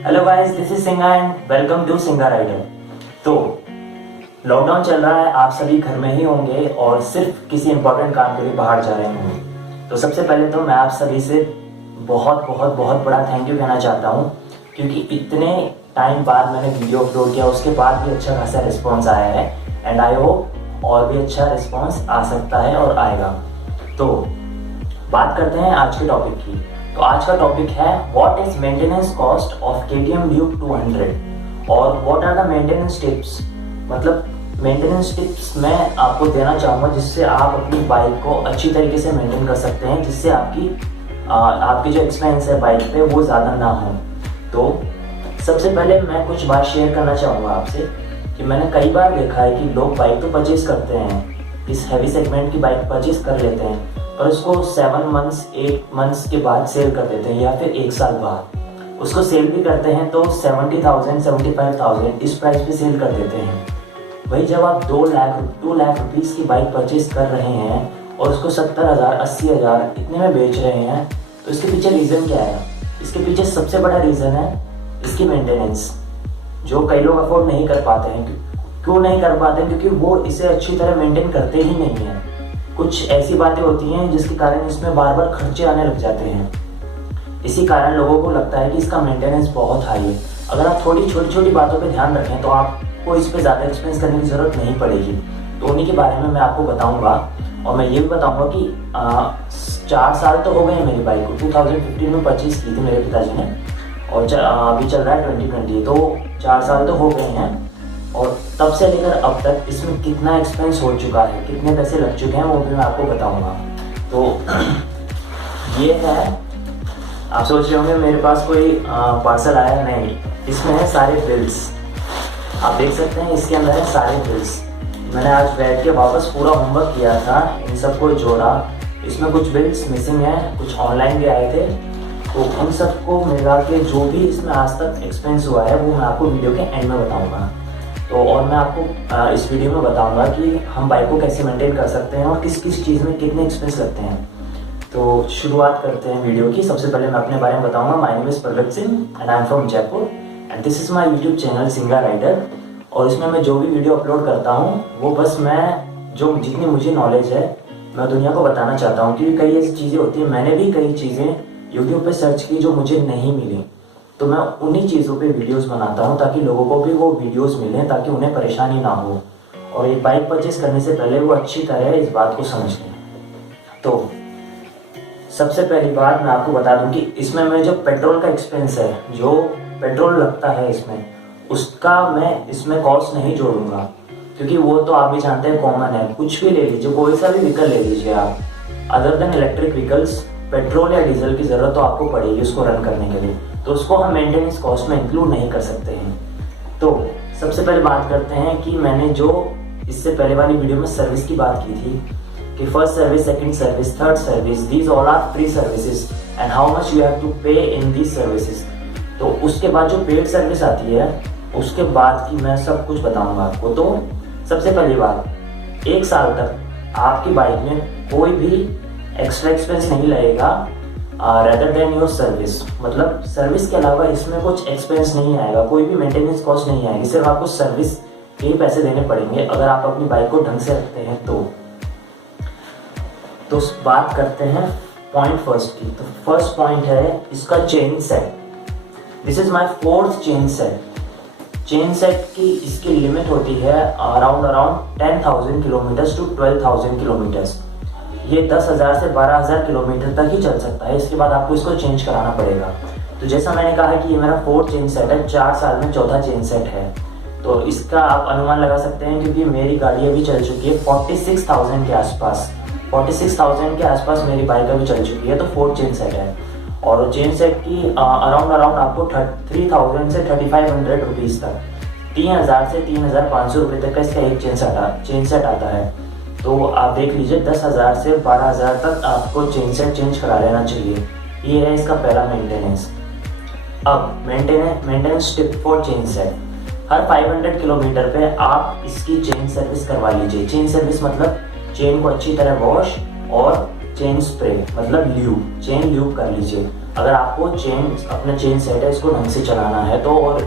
Hello guys, this is सिंगा and welcome to सिंगा rider. तो लॉकडाउन चल रहा है, आप सभी घर में ही होंगे और सिर्फ किसी इंपॉर्टेंट काम के लिए बाहर जा रहे होंगे। तो सबसे पहले तो मैं आप सभी से बहुत बहुत बहुत बड़ा थैंक यू कहना चाहता हूँ, क्योंकि इतने टाइम बाद मैंने वीडियो अपलोड किया, उसके बाद भी अच्छा खासा रिस्पॉन्स आया है एंड आई होप और भी अच्छा रिस्पॉन्स आ सकता है और आएगा। तो बात करते हैं आज के टॉपिक की। तो आज का टॉपिक है what is maintenance cost of KTM Duke 200 और what are the maintenance tips. मतलब मेंटेनेंस टिप्स मैं आपको देना चाहूँगा जिससे आप अपनी बाइक को अच्छी तरीके से मेंटेन कर सकते हैं, जिससे आपकी जो एक्सपेंस है बाइक पे वो ज़्यादा ना हो। तो सबसे पहले मैं कुछ बात शेयर करना चाहूँगा आपसे कि मैंने कई बार देखा है कि लोग बाइक तो परचेज करते हैं, इस हैवी सेगमेंट की बाइक परचेज कर लेते हैं, और उसको 7 मंथ्स 8 मंथ्स के बाद सेल कर देते हैं या फिर 1 साल बाद। उसको सेल भी करते हैं तो 70,000 75,000 इस प्राइस पे सेल कर देते हैं। वही जब आप 2 लाख रुपीज़ की बाइक परचेज कर रहे हैं और उसको 70,000 80,000 इतने में बेच रहे हैं, तो इसके पीछे रीज़न क्या है? इसके पीछे सबसे बड़ा रीज़न है इसकी मेंटेनेंस, जो कई लोग अफोर्ड नहीं कर पाते हैं। क्यों नहीं कर पाते हैं? क्योंकि वो इसे अच्छी तरह मेंटेन करते ही नहीं हैं। कुछ ऐसी बातें होती हैं जिसके कारण इसमें बार बार खर्चे आने लग जाते हैं। इसी कारण लोगों को लगता है कि इसका मेंटेनेंस बहुत हाई है। अगर आप थोड़ी छोटी छोटी बातों पे ध्यान रखें तो आपको इस पे ज़्यादा एक्सपेंस करने की ज़रूरत नहीं पड़ेगी। तो उन्हीं के बारे में मैं आपको बताऊंगा, और मैं ये भी बताऊंगा कि 4 साल तो हो गए हैं मेरी बाइक को। 2015 में परचेज की थी मेरे पिताजी ने, और अभी चल रहा है 2020, तो 4 साल तो हो गए हैं। और तब से लेकर अब तक इसमें कितना एक्सपेंस हो चुका है, कितने पैसे लग चुके हैं, वो भी मैं आपको बताऊंगा। तो ये है, आप सोच रहे होंगे मेरे पास कोई पार्सल आया, नहीं, इसमें है सारे बिल्स। आप देख सकते हैं इसके अंदर है सारे बिल्स। मैंने आज बैठ के वापस पूरा होमवर्क किया था, इन सबको जोड़ा। इसमें कुछ बिल्स मिसिंग हैं, कुछ ऑनलाइन भी आए थे, तो उन सबको मिला के जो भी इसमें आज तक एक्सपेंस हुआ है वो मैं आपको वीडियो के एंड में बताऊँगा। तो और मैं आपको इस वीडियो में बताऊंगा कि हम बाइक को कैसे मेंटेन कर सकते हैं और किस किस चीज़ में कितने एक्सपेंस लगते हैं। तो शुरुआत करते हैं वीडियो की। सबसे पहले मैं अपने बारे में बताऊंगा। माय नेम इज़ प्रगट Singh and I am from Jaipur and this is my YouTube channel सिंगा राइडर। और इसमें मैं जो भी वीडियो अपलोड करता हूँ वो बस मैं जितनी मुझे नॉलेज है मैं दुनिया को बताना चाहता हूँ, क्योंकि कई ऐसी चीज़ें होती हैं, मैंने भी कई चीज़ें यूट्यूब पर सर्च की जो मुझे नहीं मिली, तो मैं उन्हीं चीज़ों पे वीडियोस बनाता हूँ ताकि लोगों को भी वो वीडियोस मिलें, ताकि उन्हें परेशानी ना हो और एक बाइक परचेज करने से पहले वो अच्छी तरह इस बात को समझ लें। तो सबसे पहली बात मैं आपको बता दूं कि इसमें मैं जो पेट्रोल का एक्सपेंस है, जो पेट्रोल लगता है इसमें, उसका मैं इसमें कॉस्ट नहीं जोड़ूंगा, क्योंकि वो तो आप भी जानते हैं कॉमन है। कुछ भी ले लीजिए, कोई सा भी व्हीकल ले लीजिए आप, other than electric vehicles, petrol या डीजल की ज़रूरत तो आपको पड़ेगी उसको रन करने के लिए, तो उसको हम मेंटेनेंस कॉस्ट में इंक्लूड नहीं कर सकते हैं। तो सबसे पहले बात करते हैं कि मैंने जो इससे पहले वाली वीडियो में सर्विस की बात की थी कि first service, second service, third service, these all are free services and how much you have to pay in these services. तो उसके बाद जो पेड सर्विस आती है उसके बाद की मैं सब कुछ बताऊंगा आपको। तो सबसे पहली बात, 1 साल तक आपकी बाइक में कोई भी एक्स्ट्रा एक्सपेंस नहीं लगेगा रेदर देन योर सर्विस। मतलब सर्विस के अलावा इसमें कुछ एक्सपेंस नहीं आएगा, कोई भी मेंटेनेंस कॉस्ट नहीं आएगी, सिर्फ आपको सर्विस के ही पैसे देने पड़ेंगे अगर आप अपनी बाइक को ढंग से रखते हैं। तो बात करते हैं पॉइंट फर्स्ट की। तो फर्स्ट पॉइंट है इसका chain set. This is my 4th chain set. Chain set की इसकी लिमिट होती है अराउंड 10,000 किलोमीटर टू 12,000 किलोमीटर्स। ये 10,000 से 12,000 किलोमीटर तक ही चल सकता है, इसके बाद आपको इसको चेंज कराना पड़ेगा। तो जैसा मैंने कहा कि ये मेरा 4th चेन सेट है, 4 साल में 4था चेन सेट है। तो इसका आप अनुमान लगा सकते हैं, क्योंकि मेरी गाड़ी अभी चल चुकी है 46,000 के आसपास। 46,000 के आसपास मेरी बाइक अभी चल चुकी है, तो 4th चेन सेट है। और चेन सेट की अराउंड आपको 3,000 से 3,500 रुपीज़ तक, 3,000 से 3,500 रुपये तक का इसका एक चेन सेट आता है। तो आप देख लीजिए 10,000 से 12,000 तक आपको चेन सेट चेंज करा लेना चाहिए। ये है इसका पहला मेंटेनेंस। अब maintenance tip for chain set. Her 500 kilometre पे आप इसकी चेन सर्विस करवा लीजिए। चेन सर्विस मतलब चेन को अच्छी तरह वॉश और चेन स्प्रे मतलब ल्यूब, चेन ल्यूब कर लीजिए। अगर आपको अपना चेन सेट है इसको ढंग से चलाना है तो और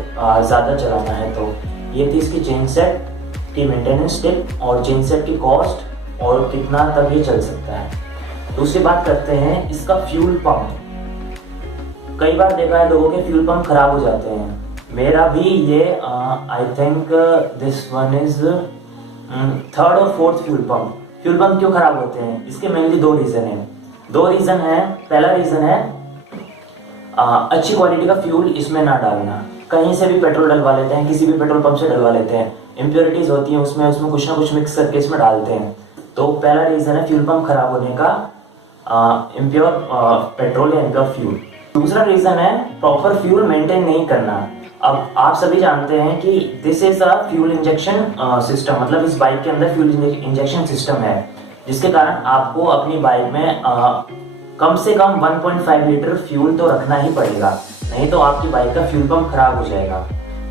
ज़्यादा चलाना है तो ये थी इसकी चेन सेट की मेंटेनेंस टिप और चेन सेट की कॉस्ट और कितना तक ये चल सकता है। दूसरी बात करते हैं इसका फ्यूल पंप। कई बार देखा है लोगों के फ्यूल पंप खराब हो जाते हैं, मेरा भी ये I think this one is third और fourth fuel pump. Fuel pump क्यों खराब होते हैं, इसके मेनली दो रीज़न है। पहला रीज़न है अच्छी क्वालिटी का फ्यूल इसमें ना डालना। कहीं से भी पेट्रोल डलवा लेते हैं, किसी भी पेट्रोल पंप से डलवा लेते हैं, इम्प्योरिटीज होती हैं उसमें कुछ ना कुछ मिक्स करके इसमें डालते हैं। तो पहला रीज़न है फ्यूल पंप खराब होने का, इम्प्योर पेट्रोल या इम्प्योर फ्यूल। दूसरा रीज़न है प्रॉपर फ्यूल मेंटेन नहीं करना। अब आप सभी जानते हैं कि this is a fuel injection system, मतलब इस बाइक के अंदर फ्यूल इंजेक्शन सिस्टम है, जिसके कारण आपको अपनी बाइक में कम से कम 1.5 लीटर फ्यूल तो रखना ही पड़ेगा, नहीं तो आपकी बाइक का फ्यूल पंप खराब हो जाएगा।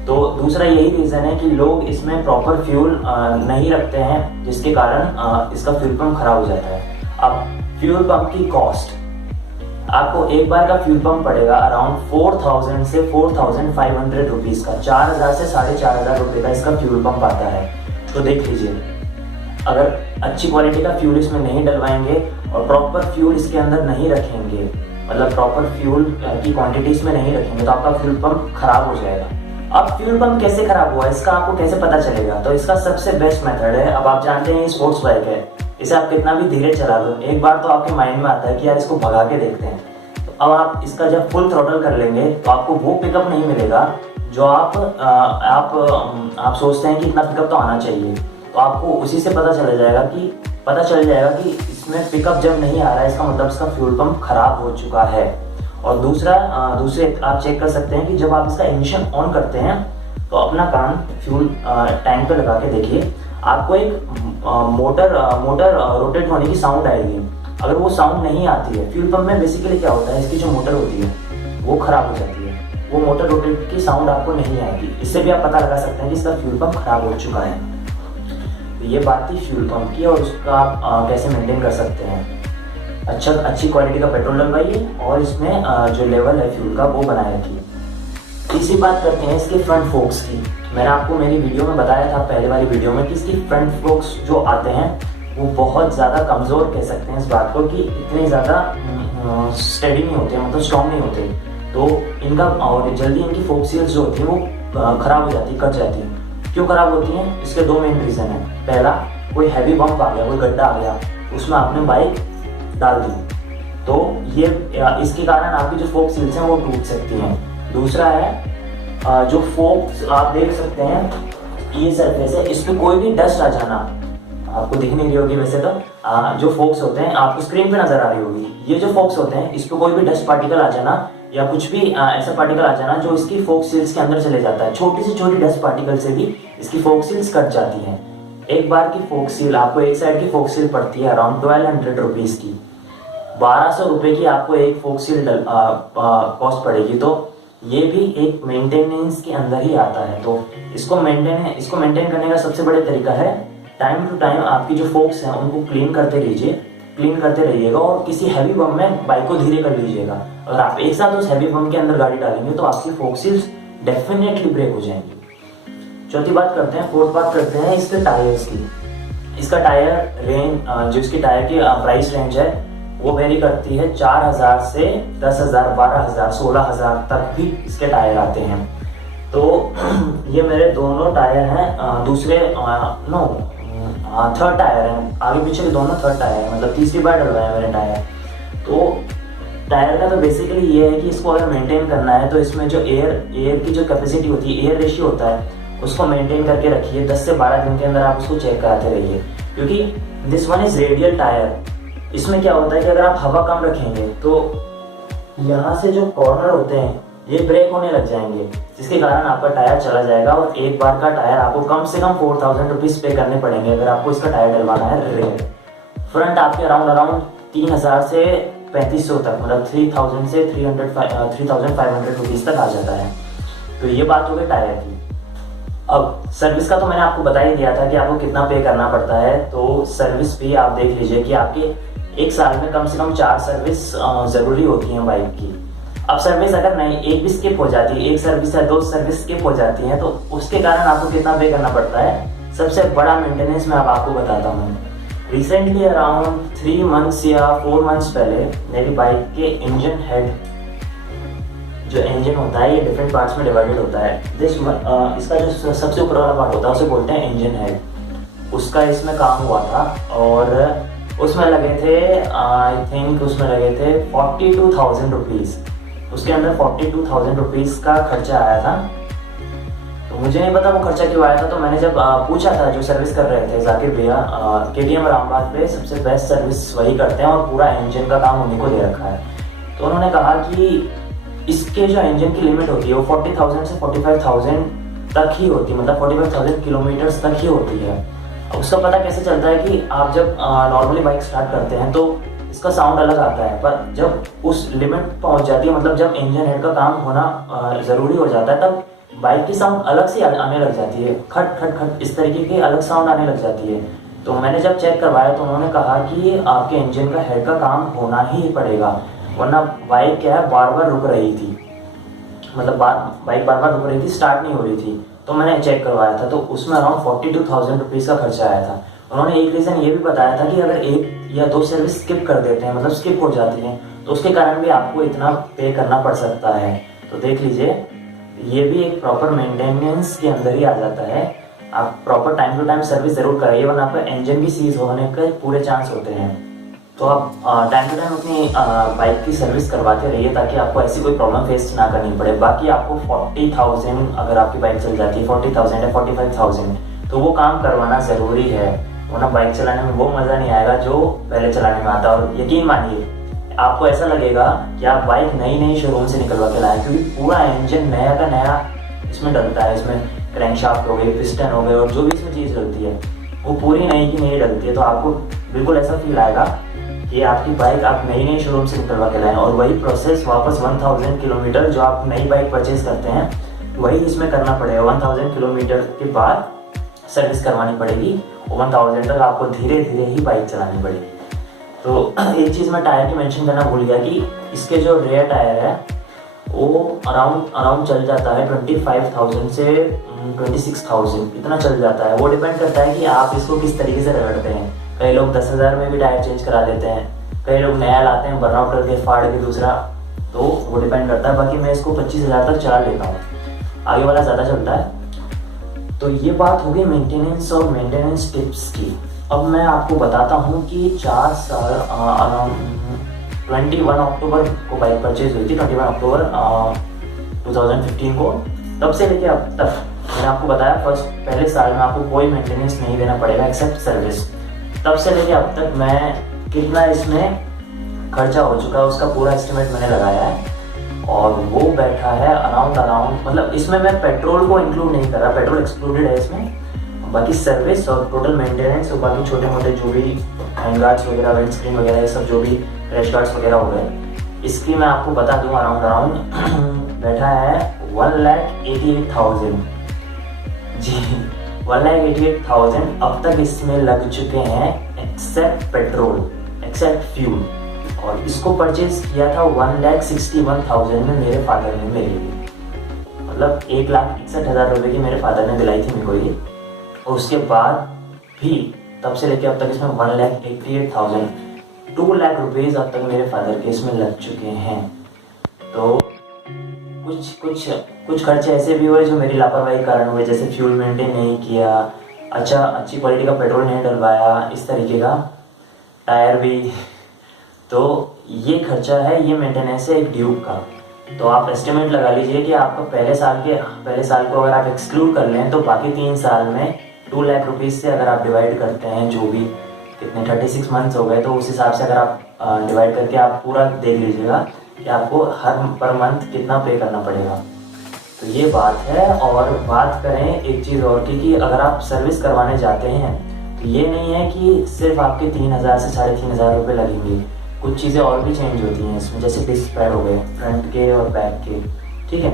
तो दूसरा यही रीज़न है कि लोग इसमें प्रॉपर फ्यूल नहीं रखते हैं, जिसके कारण इसका फ्यूल पंप खराब हो जाता है। अब फ्यूल पंप की कॉस्ट, आपको एक बार का फ्यूल पंप पड़ेगा अराउंड 4000 से 4500 रुपीज़ का, 4000 से 4500 रुपये का इसका फ्यूल पंप आता है। तो देख लीजिए, अगर अच्छी क्वालिटी का फ्यूल इसमें नहीं डलवाएंगे और प्रॉपर फ्यूल इसके अंदर नहीं रखेंगे, मतलब प्रॉपर फ्यूल की क्वांटिटी इसमें नहीं रखेंगे, तो आपका फ्यूल पंप खराब हो जाएगा। अब फ्यूल पंप कैसे खराब हुआ, इसका आपको कैसे पता चलेगा? तो इसका सबसे बेस्ट मेथड है, अब आप जानते हैं स्पोर्ट्स बाइक है, इसे आप कितना भी धीरे चला लो, एक बार तो आपके माइंड में आता है कि यार इसको भगा के देखते हैं। तो अब आप इसका जब फुल थ्रॉटल कर लेंगे तो आपको वो पिकअप नहीं मिलेगा जो आप सोचते हैं कि इतना पिकअप तो आना चाहिए। तो आपको उसी से पता चल जाएगा कि इसमें पिकअप जब नहीं आ रहा है, इसका मतलब इसका फ्यूल पंप खराब हो चुका है। और दूसरे आप चेक कर सकते हैं कि जब आप इसका इग्निशन ऑन करते हैं तो अपना कान फ्यूल टैंक पे लगा के देखिए, आपको एक मोटर रोटेट होने की साउंड आएगी। अगर वो साउंड नहीं आती है, फ्यूल पंप में बेसिकली क्या होता है, इसकी जो मोटर होती है वो खराब हो जाती है, वो मोटर रोटेट की साउंड आपको नहीं आएगी। इससे भी आप पता लगा सकते हैं कि इसका फ्यूल पंप खराब हो चुका है। तो ये बात थी फ्यूल पंप की और उसका आप कैसे मेंटेन कर सकते हैं। अच्छी क्वालिटी का पेट्रोल डलवाइए और इसमें जो लेवल है फ्यूल का वो बनाए रखिए। तीसरी बात करते हैं इसके फ्रंट फोक्स की। मैंने आपको मेरी वीडियो में बताया था, पहले वाली वीडियो में, कि इसकी फ्रंट फोक्स जो आते हैं वो बहुत ज़्यादा कमज़ोर कह सकते हैं इस बात को, कि इतने ज़्यादा स्टेडी नहीं होते, मतलब स्ट्रॉन्ग नहीं होते। तो इनका और जल्दी इनकी फोक सील्स जो होती हैं वो ख़राब हो जाती है, कट जाती है। क्यों ख़राब होती हैं? इसके दो मेन रीज़न हैं। पहला, कोई हैवी बम्प आ गया, कोई गड्ढा आ गया, उसमें आपने बाइक डाल दी तो ये इसके कारण आपकी जो फोक सील्स हैं वो टूट सकती हैं। दूसरा है जो फोक्स आप देख सकते हैं, ये सरफेस है, इस पर कोई भी डस्ट आ जाना, आपको दिख नहीं रही होगी वैसे तो, जो फोक्स होते हैं आपको स्क्रीन पे नजर आ रही होगी, ये जो फोक्स होते हैं इस पर कोई भी डस्ट पार्टिकल आ जाना या कुछ भी ऐसा पार्टिकल आ जाना जो इसकी फोक सील्स के अंदर चले जाता है, छोटी से छोटी डस्ट पार्टिकल से भी इसकी फोक सील्स कट जाती हैं। एक बार की फोक सील, आपको एक साइड की फोक सील पड़ती है अराउंड 1200 रुपीज़ की, 1200 रुपये की आपको एक फोक सील कॉस्ट पड़ेगी। तो ये भी एक मेंटेनेंस के अंदर ही आता है। तो इसको मेंटेन करने का सबसे बड़ा तरीका है टाइम टू टाइम आपकी जो फोक्स हैं उनको क्लीन करते रहिएगा और किसी हैवी बम में बाइक को धीरे कर लीजिएगा। अगर आप एक साथ उस हैवी बम के अंदर गाड़ी डालेंगे तो आपकी फोक सील्स डेफिनेटली ब्रेक हो जाएंगी। फोर्थ बात करते हैं इसके टायर्स की। इसका टायर रेंज, जो इसकी टायर की प्राइस रेंज है वो वेरी करती है 4000 से 10,000, 12,000, 16,000 तक भी इसके टायर आते हैं। तो ये मेरे दोनों टायर हैं, थर्ड टायर हैं, आगे पीछे के दोनों थर्ड टायर हैं, मतलब तीसरी बार डलवाए हैं मेरे टायर। तो टायर का तो बेसिकली ये है कि इसको अगर मेंटेन करना है तो इसमें जो एयर की जो कैपेसिटी होती है, एयर रेशियो होता है, उसको मेंटेन करके रखिए। 10 से 12 दिन के अंदर आप उसको चेक कराते रहिए, क्योंकि this one is radial tyre. इसमें क्या होता है कि अगर आप हवा कम रखेंगे तो यहाँ से जो कॉर्नर होते हैं ये ब्रेक होने लग जाएंगे, जिसके कारण आपका टायर चला जाएगा और एक बार का टायर आपको कम से कम 4000 रुपीज़ पे करने पड़ेंगे अगर आपको इसका टायर डलवाना है रेयर। फ्रंट आपके अराउंड 3000 से 3500 तक, मतलब 3000 से 3500 रुपीज़ तक आ जाता है। तो ये बात हो गई टायर की। अब सर्विस का तो मैंने आपको बता ही दिया था कि आपको कितना पे करना पड़ता है। तो सर्विस भी आप देख लीजिए कि आपके एक साल में कम से कम 4 सर्विस ज़रूरी होती हैं बाइक की। अब सर्विस अगर नहीं, एक भी स्किप हो जाती है, एक सर्विस या दो सर्विस स्किप हो जाती है, तो उसके कारण आपको कितना पे करना पड़ता है। सबसे बड़ा मेंटेनेंस मैं अब आपको बताता हूँ। रिसेंटली अराउंड 3 मंथ्स या 4 मंथ्स पहले मेरी बाइक के इंजन हेड, जो इंजन होता है ये डिफरेंट पार्ट्स में डिवाइडेड होता है। इसका जो सबसे ऊपर वाला पार्ट होता है उसे बोलते हैं इंजन हेड। उसका इसमें काम हुआ था और उसमें लगे थे, आई थिंक उसमें लगे थे 42,000 रुपीज़। उसके अंदर 42,000 रुपीज़ का खर्चा आया था। तो मुझे नहीं पता वो खर्चा क्यों आया था। तो मैंने जब पूछा था जो सर्विस कर रहे थे, जाकिर भैया, KTM रामबाग पे सबसे बेस्ट सर्विस वही करते हैं और पूरा इंजन का काम उन्हीं को दे रखा है। तो उन्होंने कहा कि इसके जो इंजन की लिमिट होती है वो 40,000 से 45,000 तक ही होती है, मतलब 45,000 किलोमीटर्स तक ही होती है। उसका पता कैसे चलता है कि आप जब नॉर्मली बाइक स्टार्ट करते हैं तो इसका साउंड अलग आता है, पर जब उस लिमिट पहुंच जाती है, मतलब जब इंजन हेड का काम होना ज़रूरी हो जाता है, तब बाइक की साउंड अलग से आने लग जाती है। खट खट खट इस तरीके की अलग साउंड आने लग जाती है। तो मैंने जब चेक करवाया तो उन्होंने कहा कि आपके इंजन का हेड का काम होना ही पड़ेगा, वरना बाइक क्या है बार बार रुक रही थी, मतलब बाइक बार बार रुक रही थी, स्टार्ट नहीं हो रही थी। तो मैंने चेक करवाया था तो उसमें अराउंड 42,000 रुपीज़ का खर्चा आया था। उन्होंने एक रीज़न ये भी बताया था कि अगर एक या दो सर्विस स्किप कर देते हैं, मतलब स्किप हो जाती हैं, तो उसके कारण भी आपको इतना पे करना पड़ सकता है। तो देख लीजिए, ये भी एक प्रॉपर मेंटेनेंस के अंदर ही आ जाता है। आप proper time to time service ज़रूर कराइए, वरना आपका इंजन भी सीज होने के पूरे चांस होते हैं। तो आप टाइम टू टाइम अपनी बाइक की सर्विस करवाते रहिए ताकि आपको ऐसी कोई प्रॉब्लम फेस ना करनी पड़े। बाकी आपको 40,000 अगर आपकी बाइक चल जाती है, 40,000 या 45,000, तो वो काम करवाना ज़रूरी है, वरना बाइक चलाने में वो मज़ा नहीं आएगा जो पहले चलाने में आता। और यकीन मानिए आपको ऐसा लगेगा कि आप बाइक नई नई शोरूम से निकलवा के लाए, क्योंकि पूरा इंजन नया का नया इसमें डलता है। इसमें क्रैंकशाफ्ट हो गई, पिस्टन हो गए, और जो भी इसमें चीज़ डलती है वो पूरी नई की नई डलती है। तो आपको बिल्कुल ऐसा फील आएगा कि आपकी बाइक आप नई नई शोरूम से निकलवा के लाएं, और वही प्रोसेस वापस 1000 किलोमीटर जो आप नई बाइक परचेज करते हैं वही इसमें करना पड़ेगा। 1000 किलोमीटर के बाद सर्विस करवानी पड़ेगी, और 1000 तक आपको धीरे धीरे ही बाइक चलानी पड़ेगी। तो एक चीज़ मैं टायर की मेंशन करना भूल गया कि इसके जो रेयर टायर है वो अराउंड चल जाता है 25,000 से 26,000 इतना चल जाता है। वो डिपेंड करता है कि आप इसको किस तरीके से रगड़ते हैं। कई लोग 10,000 में भी टायर चेंज करा देते हैं, कई लोग नया लाते हैं बर्नआउट करके फाड़ के दूसरा, तो वो डिपेंड करता है। बाकी मैं इसको 25,000 तक चला लेता हूँ, आगे वाला ज़्यादा चलता है। तो ये बात हो गई मेंटेनेंस और मेंटेनेंस टिप्स की। अब मैं आपको बताता हूँ कि 4 साल अराउंड 21 अक्टूबर को बाइक परचेज हुई थी, 21 अक्टूबर 2015 को। तब से लेके अब तक मैंने आपको बताया पहले साल में आपको कोई मेंटेनेंस नहीं देना पड़ेगा एक्सेप्ट सर्विस। तब से लेके अब तक मैं कितना इसमें खर्चा हो चुका है उसका पूरा एस्टिमेट मैंने लगाया है, और वो बैठा है अराउंड मतलब इसमें मैं पेट्रोल को इंक्लूड नहीं कर रहा, पेट्रोल एक्सक्लूडेड है इसमें। बाकी सर्विस और टोटल मेंटेनेंस और बाकी छोटे मोटे जो भी हैंड गार्ड्स वगैरह, विंड स्क्रीन वगैरह, ये सब जो भी क्रैश गार्ड्स वगैरह हो गए, इसकी मैं आपको बता दूँ अराउंड बैठा है 1,88,000 जी, 1,88,000 अब तक इसमें लग चुके हैं एक्सेप्ट पेट्रोल, एक्सेप्ट फ्यूल। और इसको परचेज किया था 1,61,000 में मेरे फादर ने मेरे लिए, मतलब 1,61,000 रुपये की मेरे फादर ने दिलाई थी मेरे को ये। और उसके बाद भी तब से लेके अब तक इसमें 1,88,000, 2 लाख रुपीज़ अब तक मेरे फादर के इसमें लग चुके हैं। तो कुछ खर्चे ऐसे भी हुए जो मेरी लापरवाही के कारण हुए, जैसे फ्यूल मेंटेन नहीं किया, अच्छी क्वालिटी का पेट्रोल नहीं डलवाया, इस तरीके का, टायर भी। तो ये खर्चा है, ये मेंटेनेंस है एक ड्यूक का। तो आप एस्टिमेट लगा लीजिए कि आपको पहले साल को अगर आप एक्सक्लूड कर लें तो बाकी 3 साल में 2 लाख रुपीज़ से अगर आप डिवाइड करते हैं, जो भी कितने 36 मंथ्स हो गए, तो उस हिसाब से अगर आप डिवाइड करके आप पूरा देख लीजिएगा कि आपको हर पर मंथ कितना पे करना पड़ेगा। तो ये बात है। और बात करें एक चीज़ और की कि अगर आप सर्विस करवाने जाते हैं तो ये नहीं है कि सिर्फ आपके 3,000 से 3,500 रुपये लगेंगे, कुछ चीज़ें और भी चेंज होती हैं इसमें, जैसे डिस्क पैड हो गए फ्रंट के और बैक के, ठीक है,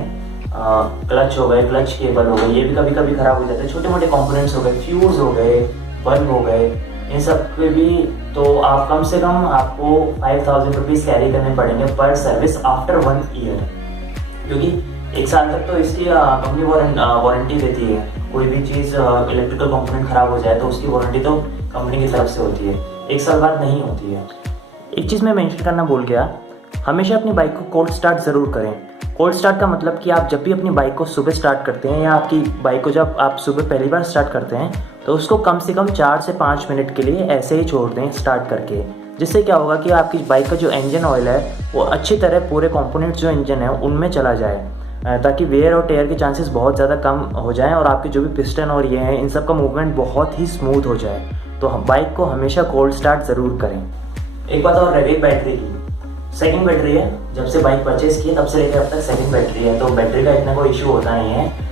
क्लच हो गए, क्लच केबल हो गए, ये भी कभी कभी ख़राब हो जाते हैं, छोटे मोटे कंपोनेंट्स हो गए, फ्यूज़ हो गए, बल्ब हो गए, इन सब पे भी तो आप कम से कम आपको 5000 रुपीज़ कैरी करने पड़ेंगे पर सर्विस आफ्टर 1 ईयर, क्योंकि 1 साल तक तो इसकी कंपनी वारंटी देती है। कोई भी चीज़ इलेक्ट्रिकल कंपोनेंट ख़राब हो जाए तो उसकी वारंटी तो कंपनी की तरफ से होती है, 1 साल बाद नहीं होती है। एक चीज़ मैं मेंशन करना भूल गया, हमेशा अपनी बाइक को कोल्ड स्टार्ट ज़रूर करें। कोल्ड स्टार्ट का मतलब कि आप जब भी अपनी बाइक को सुबह स्टार्ट करते हैं या आपकी बाइक को जब आप सुबह पहली बार स्टार्ट करते हैं तो उसको कम से कम 4 से 5 मिनट के लिए ऐसे ही छोड़ दें स्टार्ट करके। जिससे क्या होगा कि आपकी बाइक का जो इंजन ऑयल है वो अच्छी तरह पूरे कंपोनेंट्स जो इंजन है उनमें चला जाए, ताकि वेयर और टेयर के चांसेस बहुत ज़्यादा कम हो जाएं और आपके जो भी पिस्टन और ये हैं इन सब का मूवमेंट बहुत ही स्मूथ हो जाए। तो हम बाइक को हमेशा कोल्ड स्टार्ट ज़रूर करें। एक बात और रह गई बैटरी की, सेकंड बैटरी है, जब से बाइक परचेज की तब से लेकर अब तक सेकंड बैटरी है, तो बैटरी का इतना कोई इशू होता नहीं है।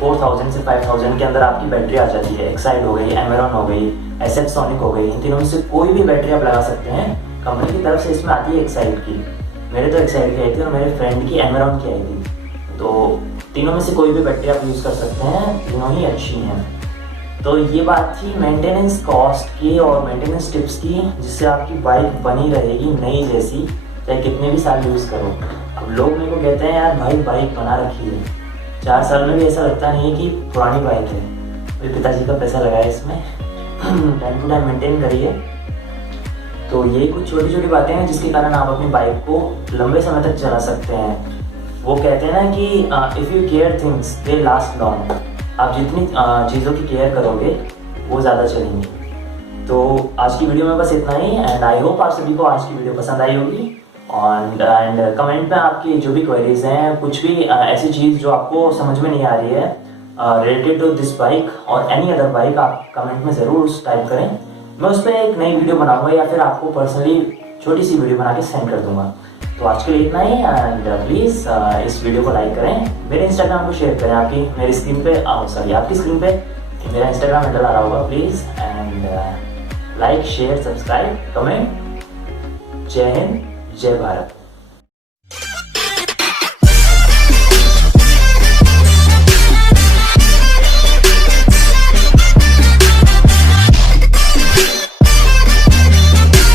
4000 से 5000 के अंदर आपकी बैटरी आ जाती है। एक्साइड हो गई, एमेरॉन हो गई, एसएफ सोनिक हो गई, इन तीनों में से कोई भी बैटरी आप लगा सकते हैं। कंपनी की तरफ से इसमें आती है एक्साइड की, मेरे तो एक्साइड की आई थी और मेरे फ्रेंड की एमेरॉन की आई थी। तो तीनों में से कोई भी बैटरी आप यूज़ कर सकते हैं, तीनों ही अच्छी हैं। तो ये बात थी मेंटेनेंस कॉस्ट की और मेंटेनेंस टिप्स की, जिससे आपकी बाइक बनी रहेगी नई जैसी, चाहे कितने भी साल यूज़ करो। अब लोग मेरे को कहते हैं यार भाई बाइक बना रखी है, 4 साल में भी ऐसा लगता नहीं है कि पुरानी बाइक है। मेरे पिताजी का पैसा लगाया इसमें, टाइम टू टाइम मेंटेन करिए। तो ये कुछ छोटी छोटी बातें हैं जिसके कारण आप अपनी बाइक को लंबे समय तक चला सकते हैं। वो कहते हैं ना कि if you care things they last long, आप जितनी चीज़ों की केयर करोगे वो ज़्यादा चलेंगी। तो आज की वीडियो में बस इतना ही, एंड आई होप आप सभी को आज की वीडियो पसंद आई होगी। एंड कमेंट में आपकी जो भी क्वेरीज हैं, कुछ भी ऐसी चीज़ जो आपको समझ में नहीं आ रही है रिलेटेड टू दिस बाइक और एनी अदर बाइक, आप कमेंट में ज़रूर टाइप करें। मैं उस पर एक नई वीडियो बनाऊंगा या फिर आपको पर्सनली छोटी सी वीडियो बना के सेंड कर दूंगा। तो आज के लिए इतना ही, एंड प्लीज़ इस वीडियो को लाइक करें, मेरे इंस्टाग्राम को शेयर करें। आपकी मेरी स्क्रीन पे आपकी स्क्रीन पे मेरा इंस्टाग्राम हैंडल आ रहा होगा, please and like share subscribe comment. जय हिंद, जय भारत।